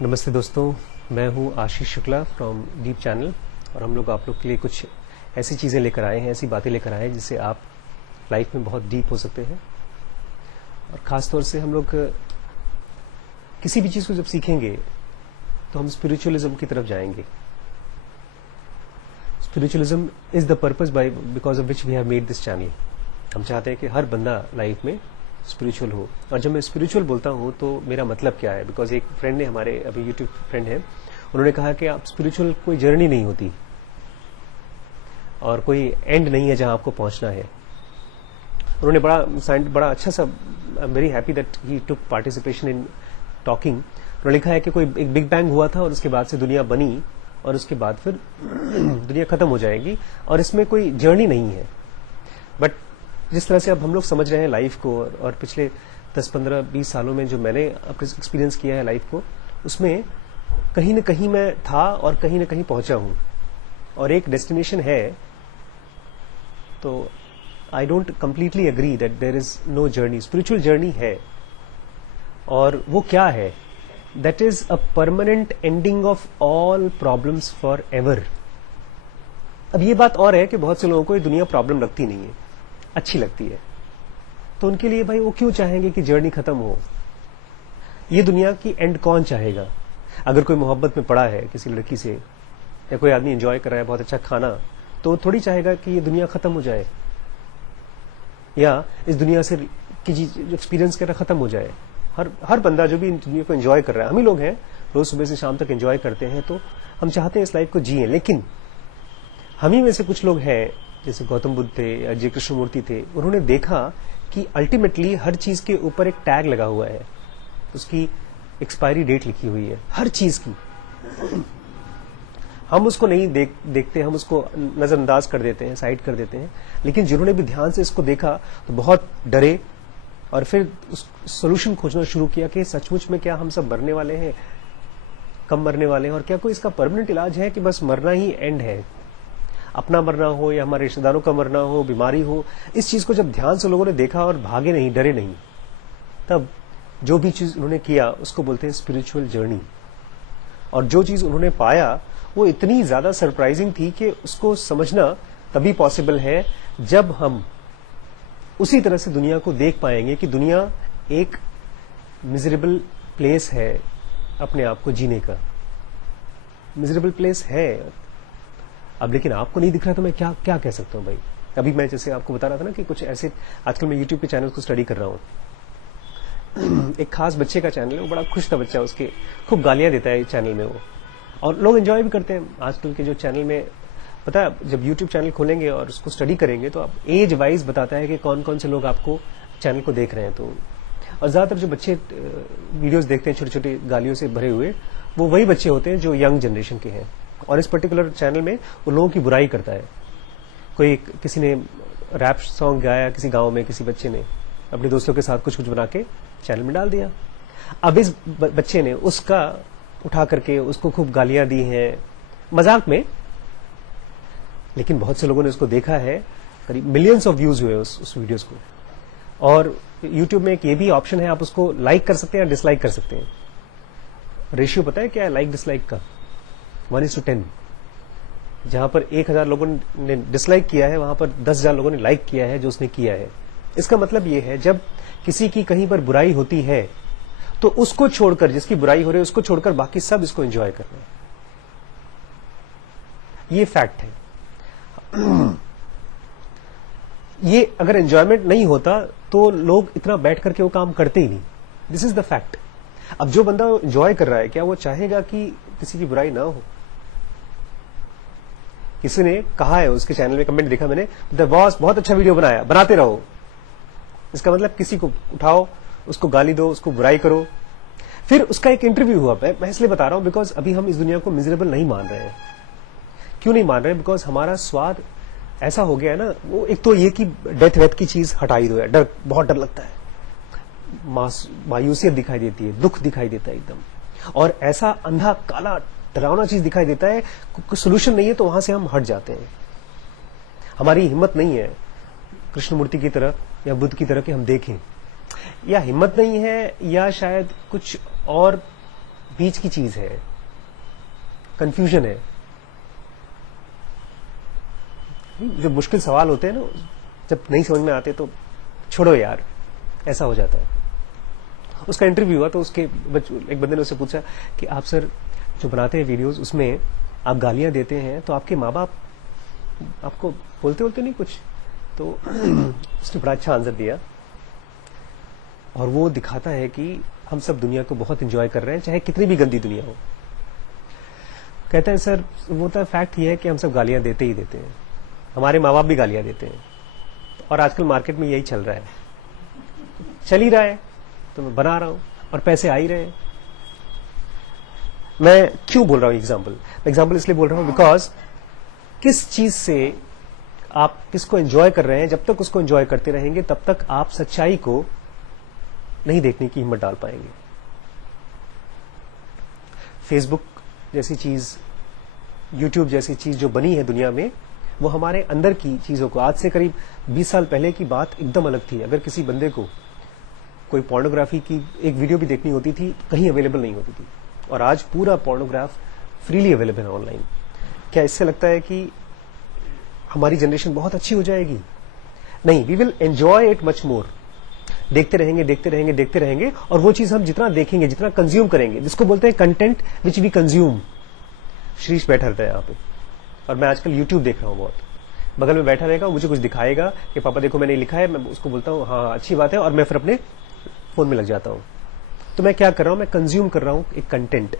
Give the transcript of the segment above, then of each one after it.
नमस्ते दोस्तों, मैं हूं Ashish Shukla from deep channel और हम लोग आप लोग के लिए कुछ ऐसी चीज़ें लेकर आए हैं, ऐसी बातें लेकर आए हैं जिससे आप लाइफ में बहुत डीप हो सकते हैं। और ख़ास तौर से हम लोग किसी भी चीज़ को जब सीखेंगे तो हम स्पिरिचुअलिज्म की तरफ जाएंगे। Spiritualism is the purpose because of which we have made this channel. हम चाहते हैं कि हर बंदा लाइफ में स्पिरिचुअल हो। और जब मैं स्पिरिचुअल बोलता हूँ तो मेरा मतलब क्या है, बिकॉज एक फ्रेंड ने, हमारे अभी यूट्यूब फ्रेंड है, उन्होंने कहा कि आप स्पिरिचुअल कोई जर्नी नहीं होती और कोई एंड नहीं है जहां आपको पहुंचना है। उन्होंने बड़ा अच्छा सा, I am very happy that he took participation in talking. उन्होंने लिखा है कि कोई एक बिग बैंग हुआ था और उसके बाद से दुनिया बनी और उसके बाद फिर दुनिया खत्म हो जाएगी और इसमें कोई जर्नी नहीं है। बट जिस तरह से अब हम लोग समझ रहे हैं लाइफ को, और पिछले 10, 15, 20 सालों में जो मैंने अपने एक्सपीरियंस किया है लाइफ को, उसमें कहीं न कहीं मैं था और कहीं न कहीं पहुंचा हूं और एक डेस्टिनेशन है। तो I don't completely agree that there is no journey. Spiritual journey है और वो क्या है? That is a permanent ending of all problems forever. अब ये बात और है कि बहुत से लोगों को ये दुनिया प्रॉब्लम लगती नहीं है, अच्छी लगती है। तो उनके लिए भाई वो क्यों चाहेंगे कि जर्नी खत्म हो? ये दुनिया की एंड कौन चाहेगा? अगर कोई मोहब्बत में पड़ा है किसी लड़की से, या कोई आदमी एंजॉय कर रहा है बहुत अच्छा खाना, तो वो थोड़ी चाहेगा कि ये दुनिया खत्म हो जाए या इस दुनिया से की जो एक्सपीरियंस कर रहा खत्म हो जाए। हर बंदा जो भी दुनिया को एंजॉय कर रहा है, हम ही लोग हैं, रोज सुबह से शाम तक एंजॉय करते हैं, तो हम चाहते हैं इस लाइफ को जिए। लेकिन हम ही में से कुछ लोग हैं, जैसे गौतम बुद्ध थे या जय कृष्णमूर्ति थे, उन्होंने देखा कि अल्टीमेटली हर चीज के ऊपर एक टैग लगा हुआ है, उसकी एक्सपायरी डेट लिखी हुई है हर चीज की। हम उसको नहीं देखते, हम उसको नजरअंदाज कर देते हैं, साइड कर देते हैं। लेकिन जिन्होंने भी ध्यान से इसको देखा तो बहुत डरे और फिर उस सोल्यूशन खोजना शुरू किया कि सचमुच में क्या हम सब मरने वाले हैं, कब मरने वाले हैं, और क्या कोई इसका परमानेंट इलाज है कि बस मरना ही एंड है? अपना मरना हो या हमारे रिश्तेदारों का मरना हो, बीमारी हो, इस चीज को जब ध्यान से लोगों ने देखा और भागे नहीं, डरे नहीं, तब जो भी चीज उन्होंने किया उसको बोलते हैं स्पिरिचुअल जर्नी। और जो चीज उन्होंने पाया वो इतनी ज्यादा सरप्राइजिंग थी कि उसको समझना तभी पॉसिबल है जब हम उसी तरह से दुनिया को देख पाएंगे कि दुनिया एक मिजरेबल प्लेस है अपने आप को जीने का। मिजरेबल प्लेस है। अब लेकिन आपको नहीं दिख रहा तो मैं क्या क्या कह सकता हूं भाई? अभी मैं जैसे आपको बता रहा था ना कि कुछ ऐसे, आजकल मैं यूट्यूब के चैनल को स्टडी कर रहा हूं। एक खास बच्चे का चैनल है, वो बड़ा खुश था बच्चा, उसके खूब गालियां देता है चैनल में वो, और लोग एंजॉय भी करते हैं। आजकल के जो चैनल में, पता है, जब यूट्यूब चैनल खोलेंगे और उसको स्टडी करेंगे तो आप एज वाइज बताता है कि कौन कौन से लोग आपको चैनल को देख रहे हैं। तो और ज्यादातर जो बच्चे वीडियोस देखते हैं छोटी छोटी गालियों से भरे हुए, वो वही बच्चे होते हैं जो यंग जनरेशन के हैं। और इस पर्टिकुलर चैनल में वो लोगों की बुराई करता है। किसी ने रैप सॉन्ग गाया किसी गांव में, किसी बच्चे ने अपने दोस्तों के साथ कुछ बना के चैनल में डाल दिया। अब इस बच्चे ने उसका उठा करके उसको खूब गालियां दी हैं मजाक में, लेकिन बहुत से लोगों ने उसको देखा है, करीब मिलियंस ऑफ व्यूज हुए उस वीडियोस को। और यूट्यूब में एक ये भी ऑप्शन है, आप उसको लाइक कर सकते हैं या डिसलाइक कर सकते हैं। रेशियो पता है क्या है लाइक डिसलाइक का? 1:10। जहां पर 1000 लोगों ने डिसलाइक किया है, वहां पर 10,000 लोगों ने लाइक किया है जो उसने किया है। इसका मतलब यह है, जब किसी की कहीं पर बुराई होती है तो उसको छोड़कर, जिसकी बुराई हो रही है उसको छोड़कर बाकी सब इसको एंजॉय कर रहे हैं। ये फैक्ट है। ये अगर एंजॉयमेंट नहीं होता तो लोग इतना बैठ करके वो काम करते ही नहीं। This is the fact. अब जो बंदा एंजॉय कर रहा है, क्या वो चाहेगा कि किसी की बुराई ना हो? किसी ने कहा है, उसके चैनल में कमेंट देखा मैंने, द बॉस बहुत अच्छा वीडियो बनाया, बनाते रहो। इसका मतलब किसी को उठाओ, उसको गाली दो, उसको बुराई करो। फिर उसका एक इंटरव्यू हुआ, मैं इसलिए बता रहा हूं बिकॉज अभी हम इस दुनिया को मिजरेबल नहीं मान रहे हैं। क्यों नहीं मान रहे? बिकॉज हमारा स्वाद ऐसा हो गया है ना, वो एक तो ये कि डेथ वेथ की चीज हटाई दो, डर, बहुत डर लगता है, मायूसियत दिखाई देती है, दुख दिखाई देता है एकदम, और ऐसा अंधा काला डरावना चीज दिखाई देता है, कोई सोल्यूशन नहीं है, तो वहां से हम हट जाते हैं। हमारी हिम्मत नहीं है कृष्णमूर्ति की तरह या बुद्ध की तरह कि हम देखें, या हिम्मत नहीं है या शायद कुछ और बीच की चीज है, कंफ्यूजन है। जो मुश्किल सवाल होते हैं ना, जब नहीं समझ में आते तो छोड़ो यार, ऐसा हो जाता है। उसका इंटरव्यू हुआ तो उसके एक बंदे ने उससे पूछा कि आप सर जो बनाते हैं वीडियोस, उसमें आप गालियां देते हैं तो आपके माँ बाप आपको बोलते बोलते नहीं कुछ? तो उसने बड़ा अच्छा आंसर दिया, और वो दिखाता है कि हम सब दुनिया को बहुत एंजॉय कर रहे हैं, चाहे कितनी भी गंदी दुनिया हो। कहते हैं सर वो तो फैक्ट ये है कि हम सब गालियां देते ही देते हैं, हमारे माँ बाप भी गालियां देते हैं, और आजकल मार्केट में यही चल रहा है, चल ही रहा है तो मैं बना रहा हूं और पैसे आ ही रहे हैं। मैं क्यों बोल रहा हूं एग्जाम्पल इसलिए बोल रहा हूं बिकॉज किस चीज से आप किसको एंजॉय कर रहे हैं, जब तक उसको एंजॉय करते रहेंगे तब तक आप सच्चाई को नहीं देखने की हिम्मत डाल पाएंगे। फेसबुक जैसी चीज, यूट्यूब जैसी चीज जो बनी है दुनिया में, वो हमारे अंदर की चीजों को, आज से करीब 20 साल पहले की बात एकदम अलग थी। अगर किसी बंदे को कोई पोर्नोग्राफी की एक वीडियो भी देखनी होती थी, कहीं अवेलेबल नहीं होती थी, और आज पूरा पोर्नोग्राफ फ्रीली अवेलेबल है ऑनलाइन। क्या इससे लगता है कि हमारी जनरेशन बहुत अच्छी हो जाएगी? नहीं, we will enjoy it much more. देखते रहेंगे देखते रहेंगे देखते रहेंगे, और वो चीज हम जितना देखेंगे, जितना कंज्यूम करेंगे, जिसको बोलते हैं content which we consume. Shrish बैठा रहता है यहाँ पे, और मैं आजकल यूट्यूब देख रहा हूँ बहुत, बगल में बैठा रहेगा, मुझे कुछ दिखाएगा कि पापा देखो मैंने लिखा है, मैं उसको बोलता हूँ हाँ अच्छी बात है, और मैं फिर अपने फोन में लग जाता हूँ। तो मैं क्या कर रहा हूँ, मैं कंज्यूम कर रहा हूँ एक कंटेंट,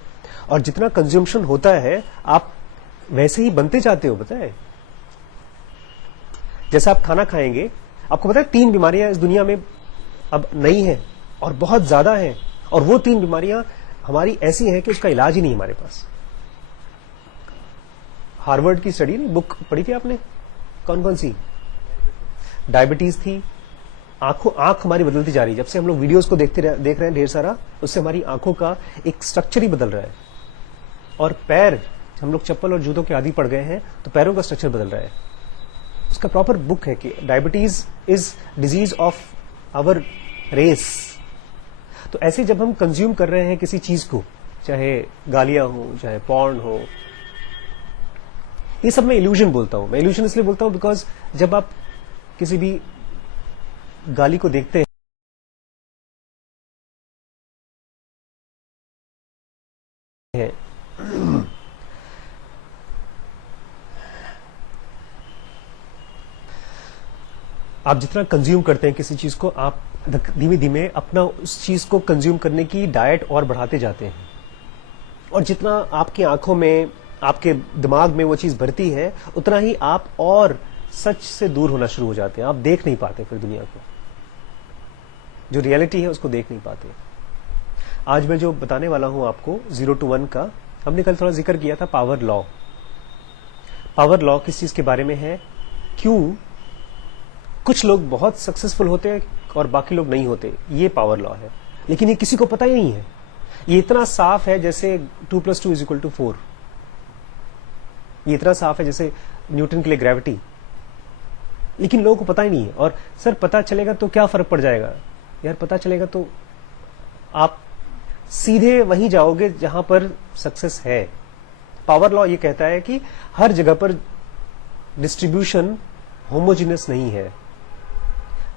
और जितना कंज्यूमशन होता है आप वैसे ही बनते जाते हो। पता है, जैसे आप खाना खाएंगे, आपको पता है 3 बीमारियां इस दुनिया में अब नई हैं और बहुत ज्यादा हैं, और वो 3 बीमारियां हमारी ऐसी हैं कि उसका इलाज ही नहीं हमारे पास। हार्वर्ड की स्टडी नहीं, बुक पढ़ी थी आपने? कौन कौन सी? डायबिटीज थी, आंख हमारी बदलती जा रही है, जब से हम लोग वीडियोस को देख रहे हैं ढेर सारा, उससे हमारी आंखों का एक स्ट्रक्चर ही बदल रहा है। और पैर, हम लोग चप्पल और जूतों के आदी पड़ गए हैं, तो पैरों का स्ट्रक्चर बदल रहा है। उसका प्रॉपर बुक है कि diabetes is disease of our race. तो ऐसे जब हम कंज्यूम कर रहे हैं किसी चीज को, चाहे गालियां हो, चाहे पॉर्न हो, ये सब मैं इल्यूजन बोलता हूं। मैं इल्यूजन इसलिए बोलता हूं बिकॉज जब आप किसी भी गाली को देखते हैं, आप जितना कंज्यूम करते हैं किसी चीज को, आप धीमे धीमे अपना उस चीज को कंज्यूम करने की डाइट और बढ़ाते जाते हैं, और जितना आपकी आंखों में, आपके दिमाग में वो चीज भरती है, उतना ही आप और सच से दूर होना शुरू हो जाते हैं। आप देख नहीं पाते फिर दुनिया को, जो रियलिटी है उसको देख नहीं पाते। आज मैं जो बताने वाला हूं आपको 0 to 1 का, हमने कल थोड़ा जिक्र किया था पावर लॉ। पावर लॉ किस चीज के बारे में है, क्यों कुछ लोग बहुत सक्सेसफुल होते हैं और बाकी लोग नहीं होते, ये पावर लॉ है। लेकिन ये किसी को पता ही नहीं है। ये इतना साफ है जैसे 2 + 2 = 4। ये इतना साफ है जैसे न्यूटन के लिए ग्रेविटी, लेकिन लोगों को पता ही नहीं है। और सर पता चलेगा तो क्या फर्क पड़ जाएगा? यार पता चलेगा तो आप सीधे वहीं जाओगे जहां पर सक्सेस है। पावर लॉ ये कहता है कि हर जगह पर डिस्ट्रीब्यूशन होमोजीनियस नहीं है।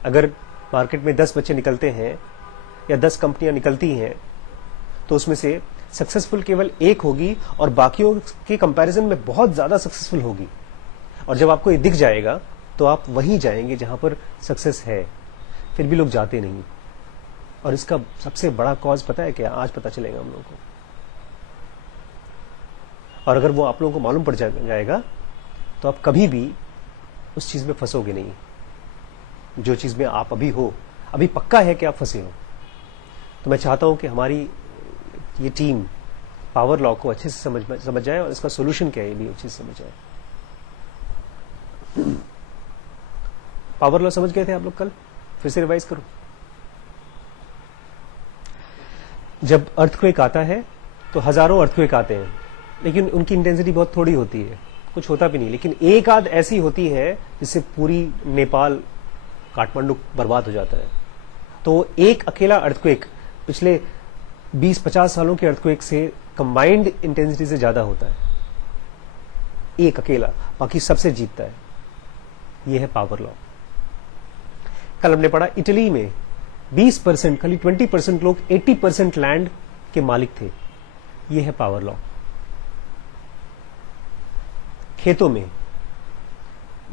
अगर मार्केट में 10 बच्चे निकलते हैं या 10 कंपनियां निकलती हैं, तो उसमें से सक्सेसफुल केवल 1 होगी और बाकियों के कंपैरिजन में बहुत ज्यादा सक्सेसफुल होगी। और जब आपको ये दिख जाएगा तो आप वहीं जाएंगे जहां पर सक्सेस है। फिर भी लोग जाते नहीं, और इसका सबसे बड़ा कॉज पता है क्या? आज पता चलेगा हम लोगों को। और अगर वो आप लोगों को मालूम पड़ जाएगा तो आप कभी भी उस चीज में फंसोगे नहीं, जो चीज में आप अभी हो। अभी पक्का है कि आप फंसे हो। तो मैं चाहता हूं कि हमारी ये टीम पावर लॉ को अच्छे से समझ जाए, और इसका सोल्यूशन क्या है ये भी अच्छे से समझ जाए। पावर लॉ समझ गए थे आप लोग कल? फिर से रिवाइज करो। जब अर्थक्वेक आता है तो हजारों अर्थक्वेक आते हैं, लेकिन उनकी इंटेंसिटी बहुत थोड़ी होती है, कुछ होता भी नहीं। लेकिन एक आध ऐसी होती है जिससे पूरी नेपाल, काठमांडू बर्बाद हो जाता है। तो एक अकेला अर्थक्वेक पिछले 20-50 सालों के अर्थक्वेक से कंबाइंड इंटेंसिटी से ज्यादा होता है, एक अकेला, बाकी सबसे जीतता है। यह है पावर लॉ। कल हमने पढ़ा इटली में 20%, खाली 20% लोग 80% लैंड के मालिक थे। यह है पावर लॉ। खेतों में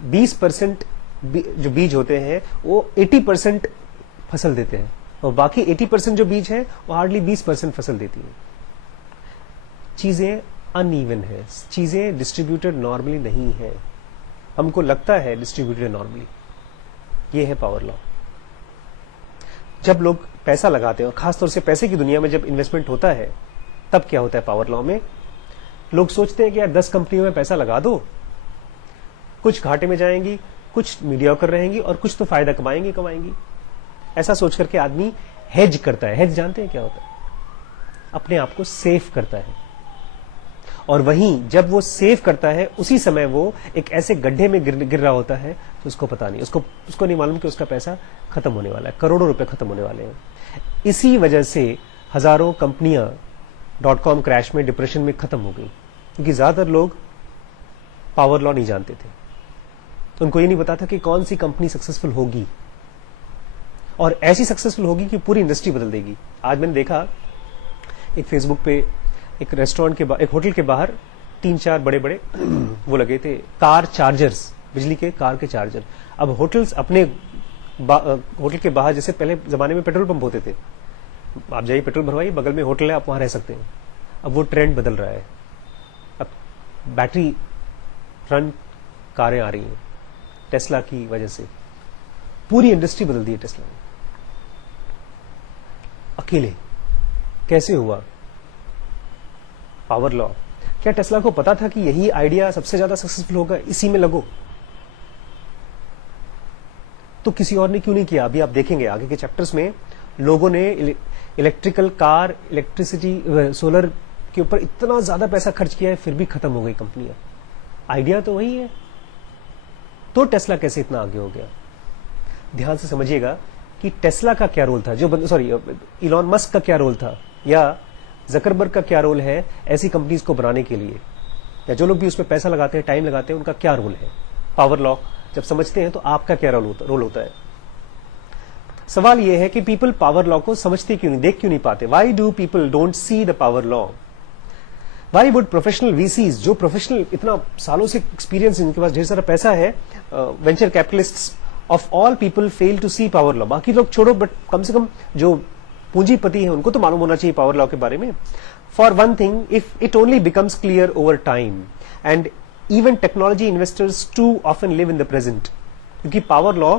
20% जो बीज होते हैं वो 80% फसल देते हैं, और बाकी 80% जो बीज है वो हार्डली 20% फसल देती है। चीजें अनइवन है, चीजें डिस्ट्रीब्यूटेड नॉर्मली नहीं है। हमको लगता है डिस्ट्रीब्यूटेड नॉर्मली। ये है पावर लॉ। जब लोग पैसा लगाते हैं, और खासतौर से पैसे की दुनिया में जब इन्वेस्टमेंट होता है, तब क्या होता है पावर लॉ में? लोग सोचते हैं कि यार 10 कंपनियों में पैसा लगा दो, कुछ घाटे में जाएंगी, कुछ मीडियोकर रहेंगी और कुछ तो फायदा कमाएंगी। ऐसा सोच करके आदमी हेज करता है। हेज जानते हैं क्या होता है? अपने आप को सेफ करता है। और वहीं जब वो सेव करता है, उसी समय वो एक ऐसे गड्ढे में गिर रहा होता है तो उसको पता नहीं, उसको नहीं मालूम कि उसका पैसा खत्म होने वाला है, करोड़ों रुपए खत्म होने वाले हैं। इसी वजह से हजारों कंपनियां .com क्रैश में, डिप्रेशन में खत्म हो गई, क्योंकि ज्यादातर लोग पावर लॉ नहीं जानते थे। तो उनको ये नहीं पता था कि कौन सी कंपनी सक्सेसफुल होगी, और ऐसी सक्सेसफुल होगी कि पूरी इंडस्ट्री बदल देगी। आज मैंने देखा एक फेसबुक पे, एक रेस्टोरेंट के बाहर, एक होटल के बाहर 3-4 बड़े-बड़े वो लगे थे कार चार्जर्स, बिजली के कार के चार्जर। अब होटल्स अपने होटल के बाहर, जैसे पहले जमाने में पेट्रोल पंप होते थे, आप जाइए पेट्रोल भरवाइए, बगल में होटल है, आप वहां रह सकते हैं। अब वो ट्रेंड बदल रहा है। अब बैटरी रन कारें आ रही हैं टेस्ला की वजह से। पूरी इंडस्ट्री बदल दी है टेस्ला ने। अकेले कैसे हुआ? Power law. क्या टेस्ला को पता था कि यही आइडिया सबसे ज्यादा सक्सेसफुल होगा, इसी में लगो? तो किसी और ने क्यों नहीं किया? अभी आप देखेंगे आगे के चैप्टर्स में, लोगों ने इलेक्ट्रिकल कार, इलेक्ट्रिसिटी, सोलर के ऊपर इतना ज्यादा पैसा खर्च किया है, फिर भी खत्म हो गई कंपनियां। आइडिया तो वही है। तो टेस्ला कैसे इतना आगे हो गया? ध्यान से समझिएगा कि टेस्ला का क्या रोल था, इलॉन मस्क का क्या रोल था, या जकरबर्ग का क्या रोल है ऐसी कंपनीज को बनाने के लिए, या जो लोग भी उसमें पैसा लगाते हैं, टाइम लगाते हैं, उनका क्या रोल है? पावर लॉ जब समझते हैं तो आपका क्या रोल होता है? सवाल यह है कि पीपल पावर लॉ को समझते क्यों नहीं, देख क्यों नहीं पाते? Why do people don't see the power law? Why would professional VCs, जो प्रोफेशनल इतना सालों से एक्सपीरियंस, इनके पास ढेर सारा पैसा है, venture capitalists of all people fail to see power law? बाकी लोग छोड़ो, बट कम से कम जो पूंजीपति है उनको तो मालूम होना चाहिए पावर लॉ के बारे में। For one thing, if it only becomes clear over time, and even technology investors too often live in the present. क्योंकि पावर लॉ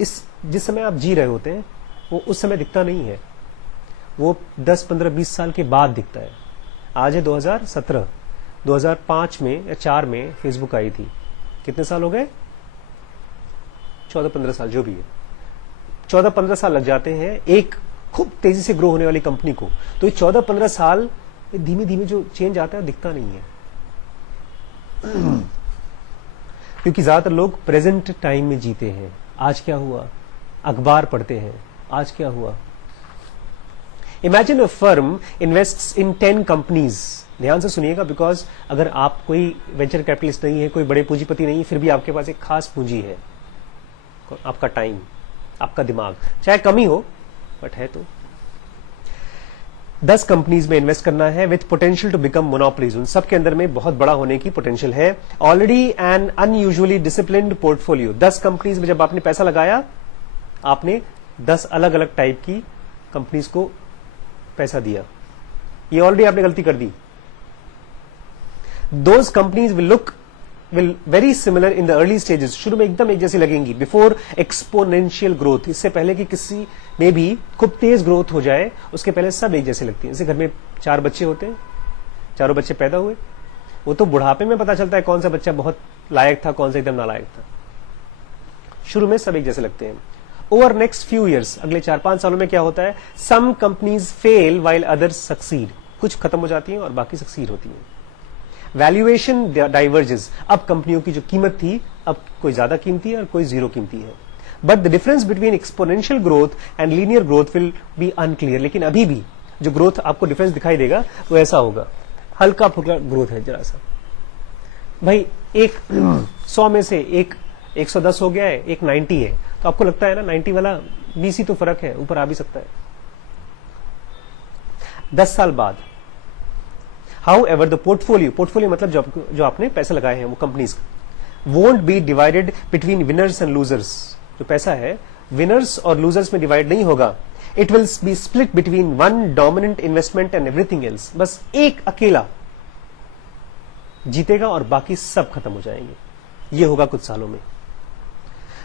जिस समय आप जी रहे होते हैं वो उस समय दिखता नहीं है, वो 10, 15, 20 साल के बाद दिखता है। आज है 2017, 2005 में या 4 में फेसबुक आई थी। कितने साल हो गए? 14-15 साल, जो भी है, 14-15 साल लग जाते हैं एक खूब तेजी से ग्रो होने वाली कंपनी को। तो ये 14-15 साल धीमे धीमे जो चेंज आता है दिखता नहीं है, क्योंकि ज्यादातर लोग प्रेजेंट टाइम में जीते हैं। आज क्या हुआ? अखबार पढ़ते हैं, आज क्या हुआ? Imagine a firm invests in 10 companies. ध्यान से सुनिएगा, बिकॉज अगर आप कोई वेंचर कैपिटलिस्ट नहीं है, कोई बड़े पूंजीपति नहीं है, फिर भी आपके पास एक खास पूंजी है, आपका टाइम, आपका दिमाग, चाहे कम ही हो बट है। तो 10 कंपनीज में इन्वेस्ट करना है with potential to become monopolies. उन सबके अंदर में बहुत बड़ा होने की पोटेंशियल है। Already an unusually disciplined portfolio. 10 companies में जब आपने पैसा लगाया, आपने 10 अलग अलग टाइप की कंपनीज को पैसा दिया, ये ऑलरेडी आपने गलती कर दी। Those companies will very similar in the early stages. शुरू में एकदम एक जैसी लगेंगी, बिफोर एक्सपोनेंशियल ग्रोथ। इससे पहले कि किसी में भी खूब तेज ग्रोथ हो जाए, उसके पहले सब एक जैसे लगती हैं। जैसे घर में 4 बच्चे होते हैं, चारों बच्चे पैदा हुए, वो तो बुढ़ापे में पता चलता है कौन सा बच्चा बहुत लायक था, कौन सा एकदम नालायक था। शुरू में सब एक जैसे लगते हैं। ओवर नेक्स्ट फ्यू ईयर्स, अगले 4-5 सालों में क्या होता है? Some companies fail while others succeed. कुछ खत्म हो जाती हैं और बाकी सक्सीड होती हैं। Valuation diverges. अब कंपनियों की जो कीमत थी, अब कोई ज्यादा कीमती है और कोई जीरो कीमती है। But the difference between exponential growth and linear growth will be unclear. लेकिन अभी भी जो ग्रोथ आपको डिफरेंस दिखाई देगा वो ऐसा होगा, हल्का फुल्का ग्रोथ है जरा सा। भाई एक 100 में से एक 110 हो गया है, एक 90 है, तो आपको लगता है ना 90 वाला 20 ही तो फर्क है, ऊपर आ भी सकता है 10 साल बाद। हाउ एवर द पोर्टफोलियो मतलब जो आपने पैसे लगाए हैं वो companies won't be divided between winners and losers. जो पैसा है विनर्स और लूजर्स में डिवाइड नहीं होगा, it will be split between one dominant investment and everything else. बस एक अकेला जीतेगा और बाकी सब खत्म हो जाएंगे। ये होगा कुछ सालों में।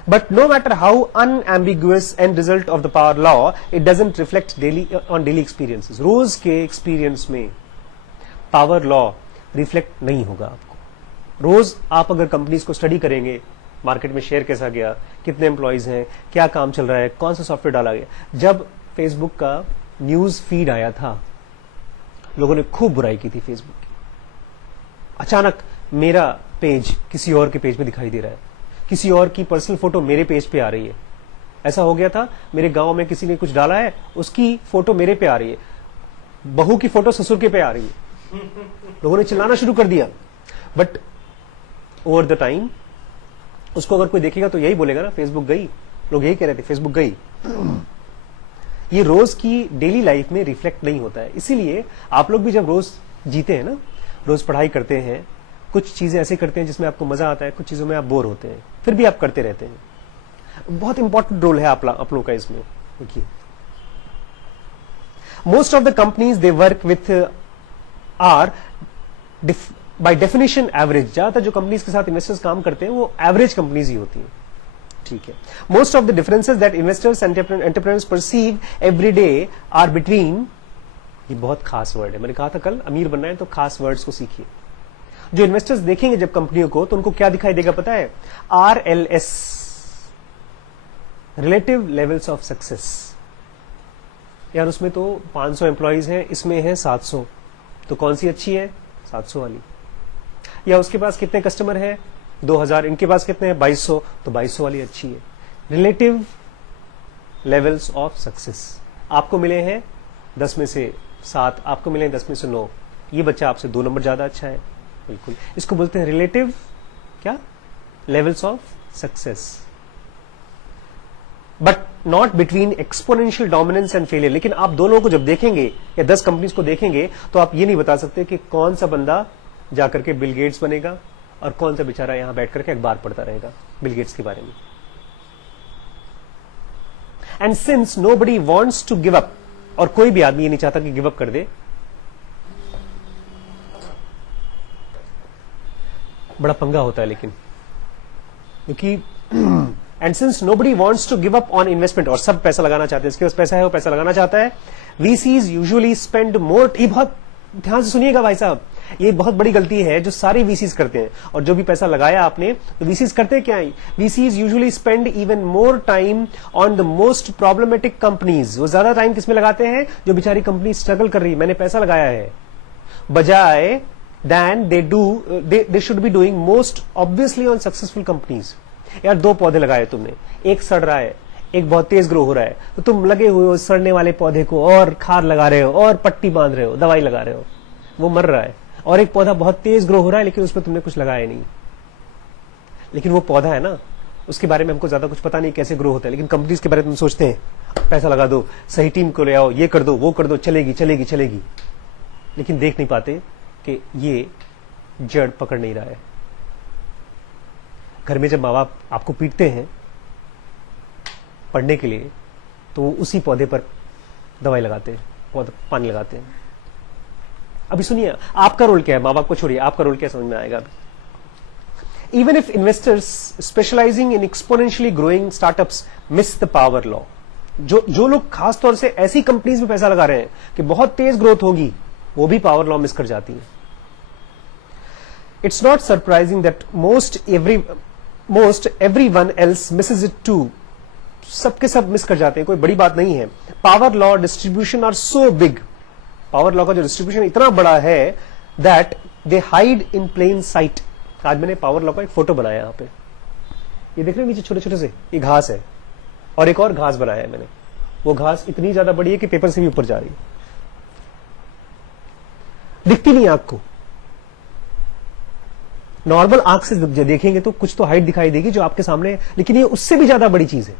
But no matter how unambiguous end result of the power law, it doesn't reflect daily experiences. रोज के एक्सपीरियंस में पावर लॉ रिफ्लेक्ट नहीं होगा आपको। रोज आप अगर कंपनीज को स्टडी करेंगे, मार्केट में शेयर कैसा गया, कितने एम्प्लॉइज हैं, क्या काम चल रहा है, कौन सा सॉफ्टवेयर डाला गया। जब फेसबुक का न्यूज फीड आया था, लोगों ने खूब बुराई की थी फेसबुक की। अचानक मेरा पेज किसी और के पेज में दिखाई दे रहा है, किसी और की पर्सनल फोटो मेरे पेज पे आ रही है। ऐसा हो गया था, मेरे गांव में किसी ने कुछ डाला है, उसकी फोटो मेरे पे आ रही है, बहू की फोटो ससुर के पे आ रही है। लोगों ने चिल्लाना शुरू कर दिया। बट ओवर द टाइम उसको अगर कोई देखेगा तो यही बोलेगा ना, फेसबुक गई। लोग यही कह रहे थे, फेसबुक गई। ये रोज की डेली लाइफ में रिफ्लेक्ट नहीं होता है। इसीलिए आप लोग भी जब रोज जीते हैं ना, रोज पढ़ाई करते हैं, कुछ चीजें ऐसे करते हैं जिसमें आपको मजा आता है, कुछ चीजों में आप बोर होते हैं, फिर भी आप करते रहते हैं। बहुत इंपॉर्टेंट रोल है आप लोगों का इसमें। देखिए, most of the companies they work with are by definition average. ज्यादातर जो कंपनीज के साथ इन्वेस्टर्स काम करते हैं वो एवरेज कंपनीज ही होती हैं। ठीक है। Most of the differences that investors and entrepreneurs perceive every day are between, ये बहुत खास वर्ड है, मैंने कहा था कल अमीर बनना है तो खास वर्ड्स को सीखिए। जो इन्वेस्टर्स देखेंगे जब कंपनियों को, तो उनको क्या दिखाई देगा पता है? RLS, relative levels of success. यार उसमें तो 500 एम्प्लॉइज हैं, इसमें है 700, तो कौन सी अच्छी है? 700 वाली। या उसके पास कितने कस्टमर है? 2000, इनके पास कितने हैं? 2200, तो 2200 वाली अच्छी है। Relative levels of success. आपको मिले हैं 10 में से 7, आपको मिले हैं 10 में से 9, ये बच्चा आपसे 2 नंबर ज्यादा अच्छा है। बिल्कुल, इसको बोलते हैं रिलेटिव क्या? Levels of success. But not between exponential dominance and failure. लेकिन आप दोनों को जब देखेंगे या 10 कंपनीज को देखेंगे तो आप ये नहीं बता सकते कि कौन सा बंदा जाकर के बिल गेट्स बनेगा और कौन सा बेचारा यहां बैठ करके अखबार पढ़ता रहेगा बिल गेट्स के बारे में। And since nobody wants to give up, और कोई भी आदमी ये नहीं चाहता कि गिव अप कर दे, बड़ा पंगा होता है लेकिन, क्योंकि and since nobody wants to give up on investment, और सब पैसा लगाना चाहते हैं, इसके पास पैसा है वो पैसा लगाना चाहता है। वीसीज यूजुअली स्पेंड मोर, ये बहुत ध्यान से सुनिएगा भाई साहब, ये बहुत बड़ी गलती है जो सारे वीसीज करते हैं। और जो भी पैसा लगाया आपने, तो वीसीज करते क्या है? VCs usually spend even more time on the most problematic companies. वो ज्यादा टाइम किसमें लगाते हैं? जो बेचारी कंपनी स्ट्रगल कर रही है, मैंने पैसा लगाया है, बजाय than they should be doing most obviously on successful companies। यार 2 पौधे लगाए तुमने, एक सड़ रहा है, एक बहुत तेज ग्रो हो रहा है, तो तुम लगे हुए हो सड़ने वाले पौधे को और खाद लगा रहे हो और पट्टी बांध रहे हो, दवाई लगा रहे हो, वो मर रहा है। और एक पौधा बहुत तेज ग्रो हो रहा है लेकिन उसमें तुमने कुछ लगाया नहीं। लेकिन वो पौधा है ना, उसके बारे में हमको ज्यादा कुछ पता नहीं कैसे ग्रो होता है, लेकिन कंपनीज के बारे में हम सोचते हैं पैसा लगा दो, सही टीम को ले आओ, ये कर दो, वो कर दो, चलेगी चलेगी चलेगी। लेकिन देख नहीं पाते कि ये जड़ पकड़ नहीं रहा है। घर में जब माँ बाप आपको पीटते हैं पढ़ने के लिए, तो वो उसी पौधे पर दवाई लगाते हैं, पानी लगाते हैं। अभी सुनिए आपका रोल क्या है, माँ बाप को छोड़िए, आपका रोल क्या समझ में आएगा अभी। Even if investors specialising in exponentially growing startups miss the power law, जो लोग खासतौर से ऐसी कंपनीज में पैसा लगा रहे हैं कि बहुत तेज ग्रोथ होगी, वो भी पावर लॉ मिस कर जाती है। It's not surprising that most everyone else misses it too. सबके सब मिस कर जाते हैं, कोई बड़ी बात नहीं है। Power law distribution are so big, power law का जो डिस्ट्रीब्यूशन इतना बड़ा है that they hide in plain sight. आज मैंने पावर लॉ का एक फोटो बनाया यहां पे, ये देख रहे हैं नीचे छोटे छोटे से, ये घास है, और एक और घास बनाया है मैंने। वो घास इतनी ज्यादा बड़ी है कि पेपर से भी ऊपर जा रही है। दिखती नहीं आंख को। नॉर्मल आंख से देखेंगे तो कुछ तो हाइट दिखाई देगी जो आपके सामने है, लेकिन ये उससे भी ज्यादा बड़ी चीज है।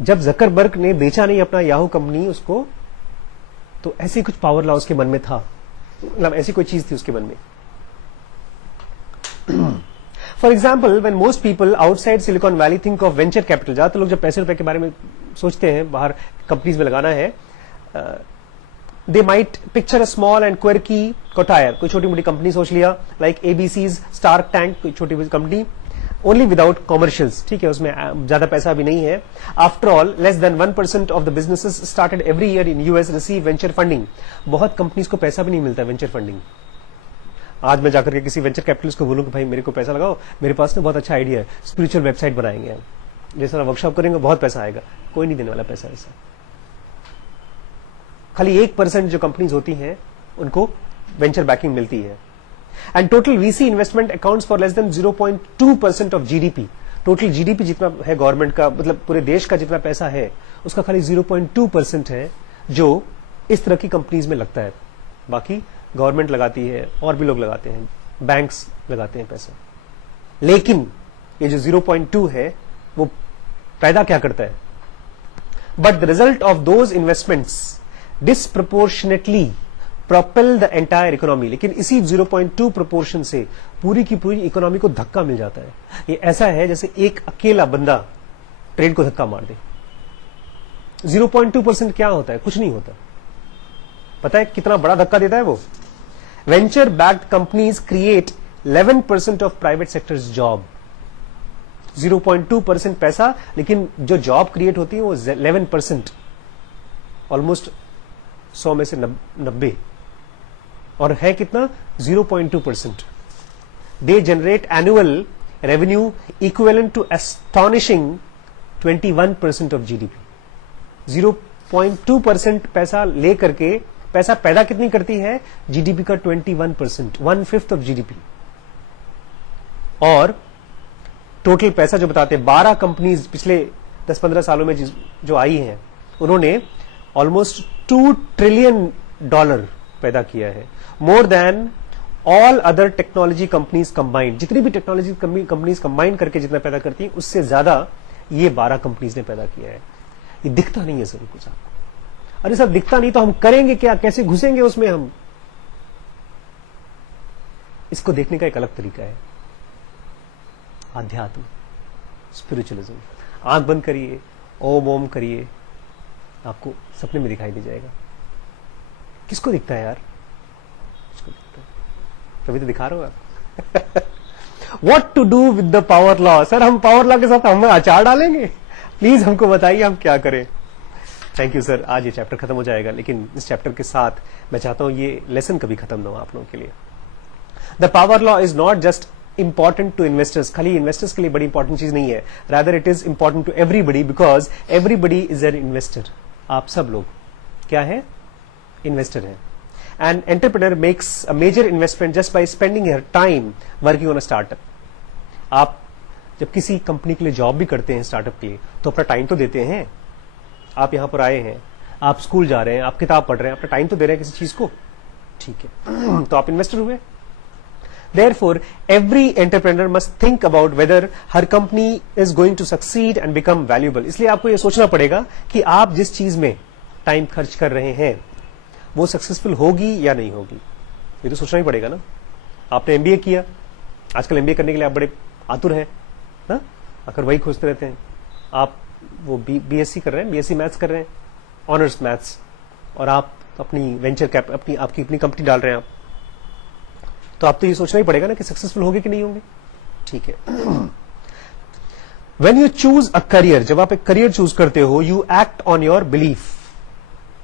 जब जकरबर्ग ने बेचा नहीं अपना याहू कंपनी उसको, तो ऐसे कुछ पावर लॉ उसके मन में था, मतलब ऐसी कोई चीज थी उसके मन में। For example, when most people outside silicon valley think of venture capital, ज्यादातर लोग जब पैसे रुपए के बारे में सोचते हैं, बाहर कंपनीज में लगाना है, they might picture a small and quirky coterie, कोई छोटी मोटी कंपनी सोच लिया, लाइक एबीसीज, स्टार्क टैंक, कोई छोटी मोटी कंपनी, ओनली विदाउट कॉमर्शियल्स, ठीक है, उसमें ज्यादा पैसा भी नहीं है। After all, less than 1% of the businesses started every year in US receive venture funding. बहुत कंपनीज को पैसा भी नहीं मिलता वेंचर फंडिंग। आज मैं जाकर के किसी वेंचर कैपिटलिस्ट को बोलूं कि भाई मेरे को पैसा लगाओ, मेरे पास ना बहुत अच्छा आइडिया है, स्पिरिचुअल वेबसाइट बनाएंगे हम, जैसा वर्कशॉप करेंगे बहुत पैसा आएगा, कोई नहीं देने वाला पैसा ऐसा। खाली 1% जो कंपनीज होती हैं उनको वेंचर बैकिंग मिलती है। And total VC investment accounts for less than 0.2% of GDP. Total GDP जितना है गवर्नमेंट का, मतलब पूरे देश का जितना पैसा है, उसका खाली 0.2% है जो इस तरह की कंपनीज में लगता है। बाकी गवर्नमेंट लगाती है और भी लोग लगाते हैं, बैंक्स लगाते हैं पैसा। लेकिन ये जो 0.2 है वो पैदा क्या करता है? But the result of those investments disproportionately propel the entire economy. लेकिन इसी 0.2 प्रोपोर्शन से पूरी की पूरी इकोनॉमी को धक्का मिल जाता है। ये ऐसा है जैसे एक अकेला बंदा ट्रेन को धक्का मार दे। 0.2% क्या होता है? कुछ नहीं होता। पता है कितना बड़ा धक्का देता है वो? Venture backed companies create 11% of private sectors job. 0.2% पैसा, लेकिन जो जॉब क्रिएट होती है वो 11%, ऑलमोस्ट 100 में से 90, और है कितना? 0.2%। They generate annual revenue equivalent to astonishing 21% of GDP. 0.2% पैसा लेकर के पैसा पैदा कितनी करती है? जीडीपी का 21%, 1/5 ऑफ जीडीपी। और टोटल पैसा जो बताते हैं, 12 कंपनीज पिछले 10-15 सालों में जो आई हैं, उन्होंने ऑलमोस्ट $2 ट्रिलियन पैदा किया है। More than all other technology companies combined. जितनी भी टेक्नोलॉजी कंपनीज कंबाइंड करके जितना पैदा करती हैं, उससे ज्यादा ये 12 कंपनीज ने पैदा किया है। ये दिखता नहीं है सर कुछ आपको। अरे सर दिखता नहीं तो हम करेंगे क्या? कैसे घुसेंगे उसमें हम? इसको देखने का एक अलग तरीका है, आध्यात्म, स्पिरिचुअलिज्म। आंख बंद करिए, ओम ओम करिए, आपको सपने में दिखाई दे जाएगा। किसको दिखता है यार? किसको दिखता है? कभी तो दिखा रहे हो आप। What to do with the power law? Sir हम पावर लॉ के साथ हम अचार डालेंगे? प्लीज हमको बताइए हम क्या करें। Thank you sir. आज ये चैप्टर खत्म हो जाएगा, लेकिन इस चैप्टर के साथ मैं चाहता हूं ये लेसन कभी खत्म ना हो आप लोगों के लिए। The power law is not just important to investors, खाली इन्वेस्टर्स के लिए बड़ी इंपॉर्टेंट चीज नहीं है, rather it is important to everybody, because everybody is an investor. आप सब लोग क्या है? इन्वेस्टर है। And entrepreneur makes a major investment just by spending here time working on a startup. आप जब किसी कंपनी के लिए जॉब भी करते हैं स्टार्टअप के लिए, तो अपना टाइम तो देते हैं। आप यहां पर आए हैं, आप स्कूल जा रहे हैं, आप किताब पढ़ रहे हैं, अपना टाइम तो दे रहे हैं किसी चीज को, ठीक है। तो आप इन्वेस्टर हुए। Therefore, every entrepreneur must think about whether her company is going to succeed and become valuable. इसलिए आपको यह सोचना पड़ेगा कि आप जिस चीज में टाइम खर्च कर रहे हैं वो सक्सेसफुल होगी या नहीं होगी। ये तो सोचना ही पड़ेगा ना। आपने एमबीए किया, आजकल एमबीए करने के लिए आप बड़े आतुर हैं ना, आकर वही खोजते रहते हैं। आप वो बीएससी कर रहे हैं, बीएससी मैथ्स कर रहे हैं, ऑनर्स मैथ्स, और आप अपनी वेंचर कैप आपकी अपनी कंपनी डाल रहे हैं आप, तो आप तो ये सोचना ही पड़ेगा ना कि सक्सेसफुल होंगे कि नहीं होंगे, ठीक है। When you choose a career, जब आप एक करियर चूज करते हो, you act on your belief.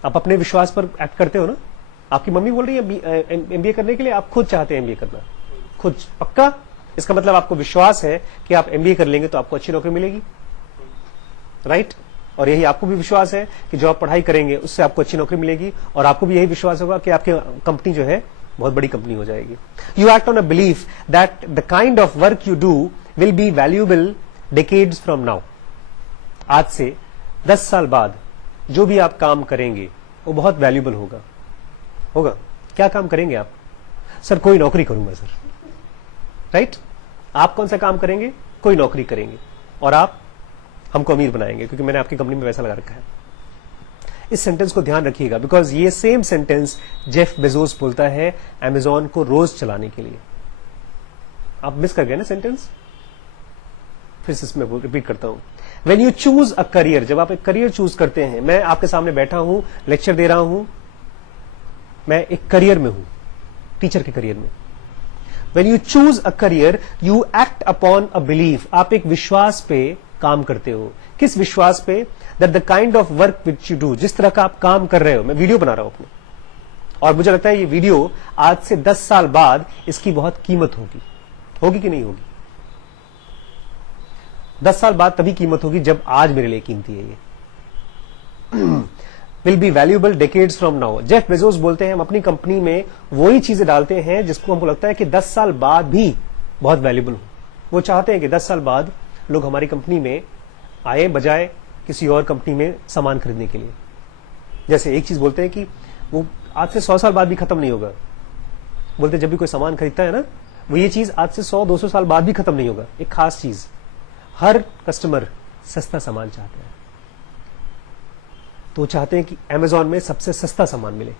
आप अपने विश्वास पर एक्ट करते हो ना। आपकी मम्मी बोल रही है एमबीए करने के लिए, आप खुद चाहते हैं एमबीए करना, खुद पक्का। इसका मतलब आपको विश्वास है कि आप एमबीए कर लेंगे तो आपको अच्छी नौकरी मिलेगी, राइट? और यही आपको भी विश्वास है कि जो आप पढ़ाई करेंगे उससे आपको अच्छी नौकरी मिलेगी, और आपको भी यही विश्वास होगा कि आपकी कंपनी जो है बहुत बड़ी कंपनी हो जाएगी। You act on a belief that the kind of work you do will be valuable decades from now. आज से 10 साल बाद जो भी आप काम करेंगे वो बहुत वैल्यूएबल होगा। क्या काम करेंगे आप? सर कोई नौकरी करूंगा सर। राइट? आप कौन सा काम करेंगे? कोई नौकरी करेंगे। और आप हमको अमीर बनाएंगे क्योंकि मैंने आपकी कंपनी में पैसा लगा रखा है। इस सेंटेंस को ध्यान रखिएगा, बिकॉज ये सेम सेंटेंस जेफ बेजोस बोलता है अमेजॉन को रोज चलाने के लिए। आप मिस कर गए ना सेंटेंस, फिर से इसमें रिपीट करता हूं। When you choose a career, जब आप एक करियर चूज करते हैं, मैं आपके सामने बैठा हूं, लेक्चर दे रहा हूं, मैं एक करियर में हूं, टीचर के करियर में। When you choose a career you act upon a belief, आप एक विश्वास पे काम करते हो। किस विश्वास पे? That the kind of work which you do, जिस तरह का आप काम कर रहे हो। मैं वीडियो बना रहा हूं अपने, और मुझे लगता है ये वीडियो आज से 10 साल बाद इसकी बहुत कीमत होगी। होगी कि नहीं होगी? 10 साल बाद तभी कीमत होगी जब आज मेरे लिए कीमती है ये। Will be valuable decades from now. Jeff Bezos बोलते हैं हम अपनी कंपनी में वही चीजें डालते हैं जिसको हमको लगता है कि 10 साल बाद भी बहुत वैल्यूएबल हो। वो चाहते हैं कि 10 साल बाद लोग हमारी कंपनी में आए बजाय किसी और कंपनी में सामान खरीदने के लिए। जैसे एक चीज बोलते हैं कि वो आज से 100 साल बाद भी खत्म नहीं होगा। बोलते जब भी कोई सामान खरीदता है ना, वो ये चीज आज से 100-200 साल बाद भी खत्म नहीं होगा। एक खास चीज, हर कस्टमर सस्ता सामान चाहते हैं, तो चाहते हैं कि अमेजॉन में सबसे सस्ता सामान मिले,